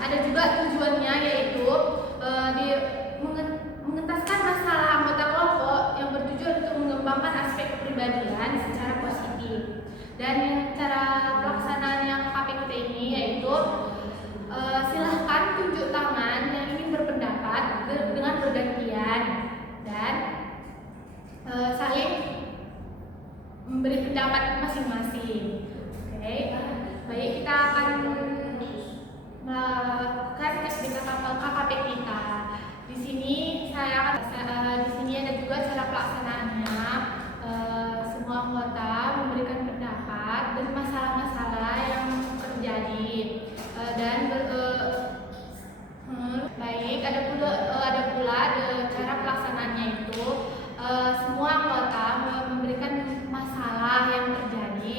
ada juga tujuannya, yaitu di mengentaskan masalah anggota kelompok yang bertujuan untuk mengembangkan aspek kepribadian secara positif. Dan yang cara pelaksanaan yang KKP kita ini yaitu silahkan tunjuk tangan yang ingin berpendapat dengan bergantian dan saling memberi pendapat masing-masing. Oke, baik, kita akan melakukan tes KKP kita. Di sini di sini ada juga cara pelaksanaannya. Semua anggota memberikan pendapat dan masalah-masalah yang terjadi dan baik, ada pula cara pelaksanaannya itu semua anggota memberikan masalah yang terjadi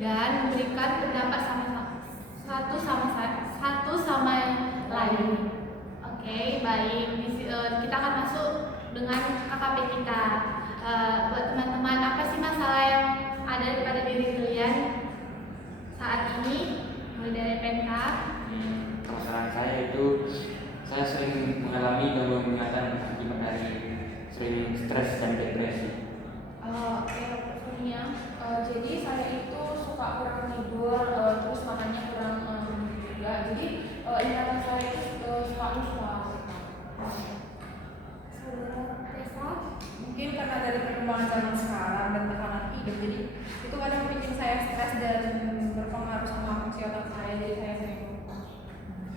dan memberikan pendapat satu sama yang lain. Oke, baik. Kita akan masuk dengan KKP kita. Buat teman-teman, apa sih masalah yang ada pada diri kalian saat ini? Mulai dari Penta. Masalah saya itu, saya sering mengalami gangguan ingatan akibat dari sering stres dan depresi. Oke, Sonia. Jadi saya itu suka kurang tidur, terus makannya kurang juga. Jadi ingatan saya itu suka lupa. Saudara Tessa? Mungkin karena dari perkembangan zaman sekarang dan tekanan hidup, jadi itu kadang bikin saya stres dan berpengaruh sama fungsi otak saya, jadi saya sering lupa.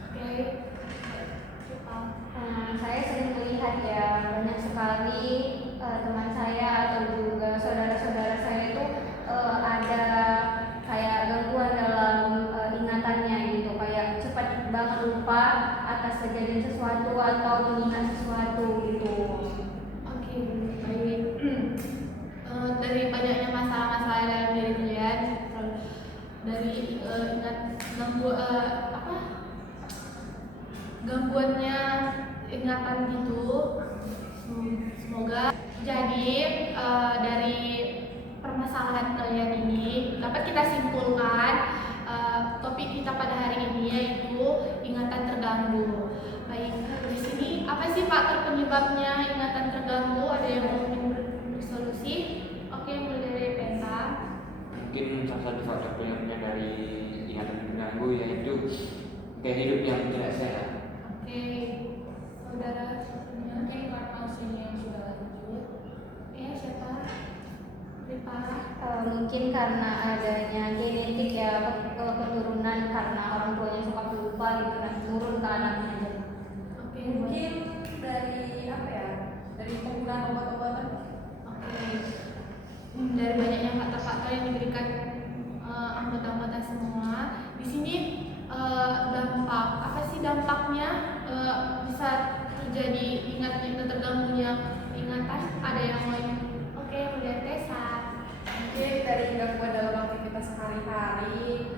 Oke. Saya sering melihat ya banyak sekali teman saya atau juga saudara-saudara saya itu ada kayak gangguan dalam ingatannya gitu, kayak cepat banget lupa atas kejadian sesuatu atau mengingat sesuatu gitu. Oke, baik. Dari banyaknya masalah-masalah dalam diri kalian, dari gangguannya ingatan gitu, semoga jadi dari permasalahan kalian ini dapat kita simpulkan topik kita pada hari ini, yaitu ingatan terganggu. Baik, di sini apa sih faktor penyebabnya ingatan terganggu? Ada yang mau bersolusi? Oke, mulai dari Penta. Mungkin salah satu faktor penyebabnya dari ingatan terganggu yaitu gaya hidup yang tidak sehat. Oke, saudara mungkin karena usianya yang sudah lanjut. Siapa? Ripa. Mungkin karena adanya genetik ya, keturunan karena orang tuanya suka lupa gitu kan, turun ke anaknya. Oke, Mungkin dari dari penggunaan obat-obatan. Oke. Dari banyaknya fakta-fakta yang diberikan anggota-anggota semua, di sini dampak apa sih dampaknya bisa terjadi terganggunya ingatan? Ada yang lain? Oke, melihat Tessa. Mungkin dari gangguan dalam aktivitas sehari-hari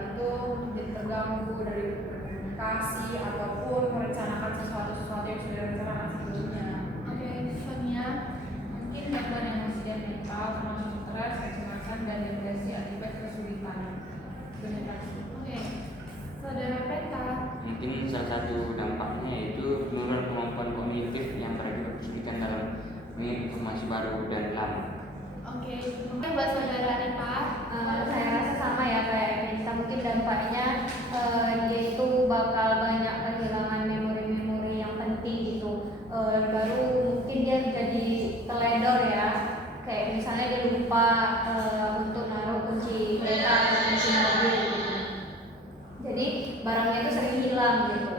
itu jadi terganggu dari berkomunikasi ataupun merencanakan sesuatu yang sudah direncanakan sebelumnya. Oke, Sonia. Mungkin gangguan emosi dan mental termasuk stres, kecemasan, dan depresi akibat kesulitan konsentrasi. Oke, saudara Penta. Mungkin salah satu dampaknya yaitu penurunan kemampuan kognitif yang berakibat kesulitan dalam mengingat informasi baru dan lama. Oke, mungkin buat saudara Ripa. Saya rasa sama ya kayak kita, mungkin dampaknya dia itu bakal banyak kehilangan memori-memori yang penting gitu. Baru mungkin dia jadi teledor ya, kayak misalnya dia lupa untuk naruh kunci kereta atau kunci mobil gitu. Jadi barangnya itu sering hilang gitu.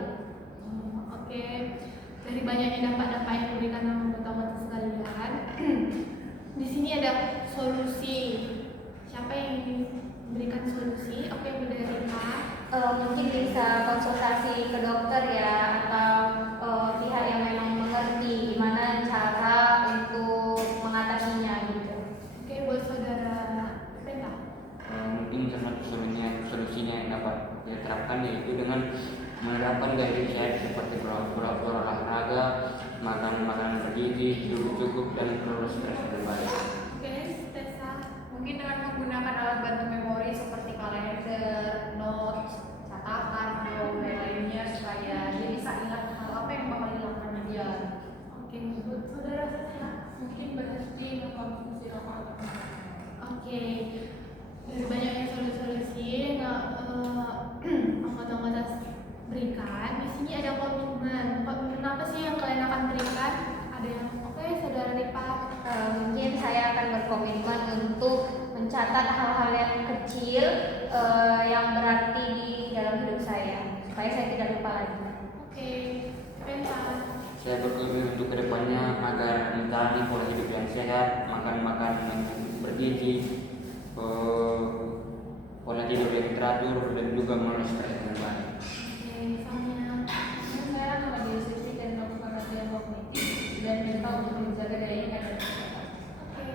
Oke, dari banyaknya dampak-dampak yang diberikan anggota-anggota sekalian, di sini ada solusi. Siapa yang ingin memberikan solusi? Oke, dari Ripa. Mungkin bisa konsultasi ke dokter ya, atau pihak yang memang mengerti gimana cara untuk mengatasinya gitu. Oke, buat saudara Penta. Mungkin salah satu solusinya yang dapat diterapkan yaitu dengan menerapkan gaya hidup sehat seperti berolahraga, makan makanan bergizi, tidur cukup, dan kelola stres berbalik. Oke, Tessa. Mungkin dengan menggunakan alat bantu memori seperti kalender, notes, catatan, atau lain-lain kecil yang berarti di dalam hidup saya supaya saya tidak lupa lagi. Oke, Penta. Saya berpikir untuk kedepannya agar menjalani pola hidup yang sehat, makan makanan yang bergizi, pola tidur yang teratur, dan juga menolong dengan baik. Oke, Sonia. Saya nama diri sendiri dan melakukan latihan kognitif dan mental untuk menjaga daya ingat dan kesehatan. Oke.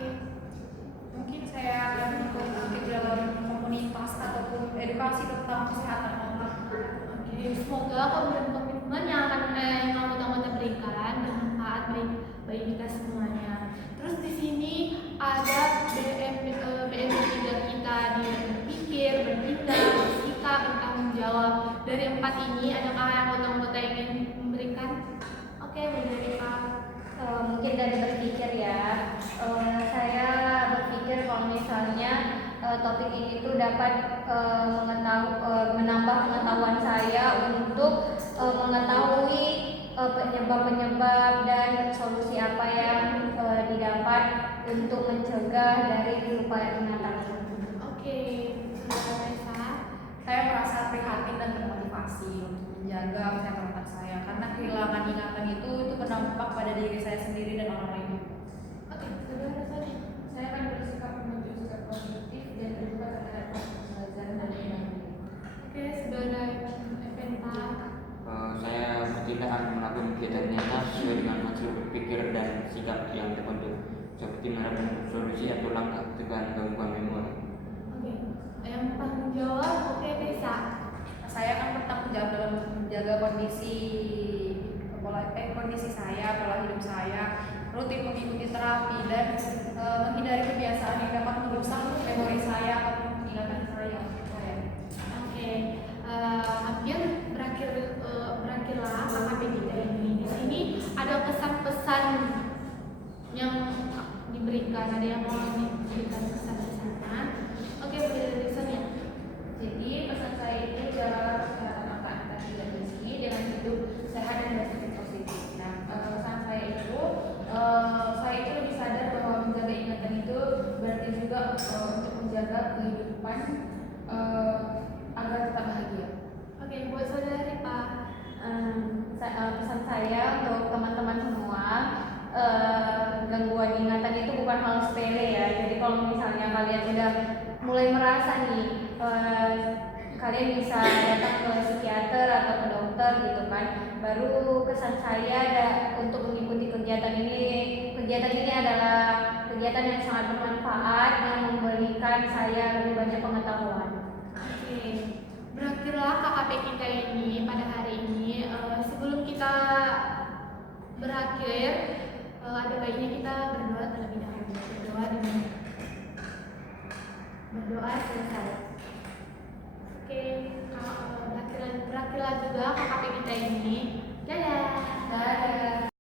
Mungkin saya akan ikut aktif dalam komunitas ataupun edukasi tentang kesehatan otak. Oke, semoga komitmen yang akan anggota-anggota berikan bermanfaat bagi kita semuanya. Terus di sini ada BM 3 kita di berpikir, bertindak, bersikap, bertanggung jawab. Dari 4 ini, adakah anggota-anggota yang ingin memberikan? Oke, dari Pak. Mungkin dari berpikir ya, saya berpikir kalau misalnya topik ini tuh dapat menambah pengetahuan saya untuk mengetahui penyebab-penyebab dan solusi apa yang didapat untuk mencegah dari lupa ingatan. Oke, Saudara Reza. Saya merasa prihatin dan termotivasi untuk menjaga kesehatan otak saya karena kehilangan ingatan itu berdampak pada diri saya sendiri dan orang lain. Oke, Saudara Sonia. Saya akan bersikap menuju sikap positif dan terbuka terhadap pelajaran dan ilmu. Oke, Saudara Penta. Saya bertindak akan melakukan kegiatan nyata sesuai dengan hasil berpikir dan sikap yang terbentuk, seperti menerapkan solusi atau langkah pencegahan gangguan memori. Oke, yang tanggung jawab. Oke, Desa. Saya akan bertanggung jawab dalam menjaga kondisi saya, pola hidup saya, rutin mengikuti terapi dan menghindari kebiasaan yang dapat merusak memori saya ataupun ingatan saya. Oke, hampir berakhirlah KKP kita ini. Di sini ada pesan-pesan yang diberikan, ada yang mau diberikan pesan di sana. Oke, boleh dari Sonia. Jadi pesan saya itu adalah kesehatan otak tadi dan rezeki dengan hidup sehat dan berpikir positif. Nah, pesan saya itu lebih sadar bahwa menjaga ingatan itu berarti juga untuk menjaga kehidupan agar tetap bahagia. Oke, buat Saudara Ripa. Pesan saya untuk teman-teman semua, gangguan ingatan itu bukan hal sepele ya. Jadi kalau misalnya kalian udah mulai merasa nih, kalian bisa datang ke psikiater atau ke dokter gitu kan. Baru kesan saya untuk mengikuti kegiatan ini. Kegiatan ini adalah kegiatan yang sangat bermanfaat yang memberikan saya lebih banyak pengetahuan. Oke, berakhirlah KKP kita ini pada hari ini. Sebelum kita berakhir, ada baiknya kita berdoa terlebih dahulu. Berdoa selesai. Oke, berakhirlah juga KKP kita ini. Dadah. Dadah.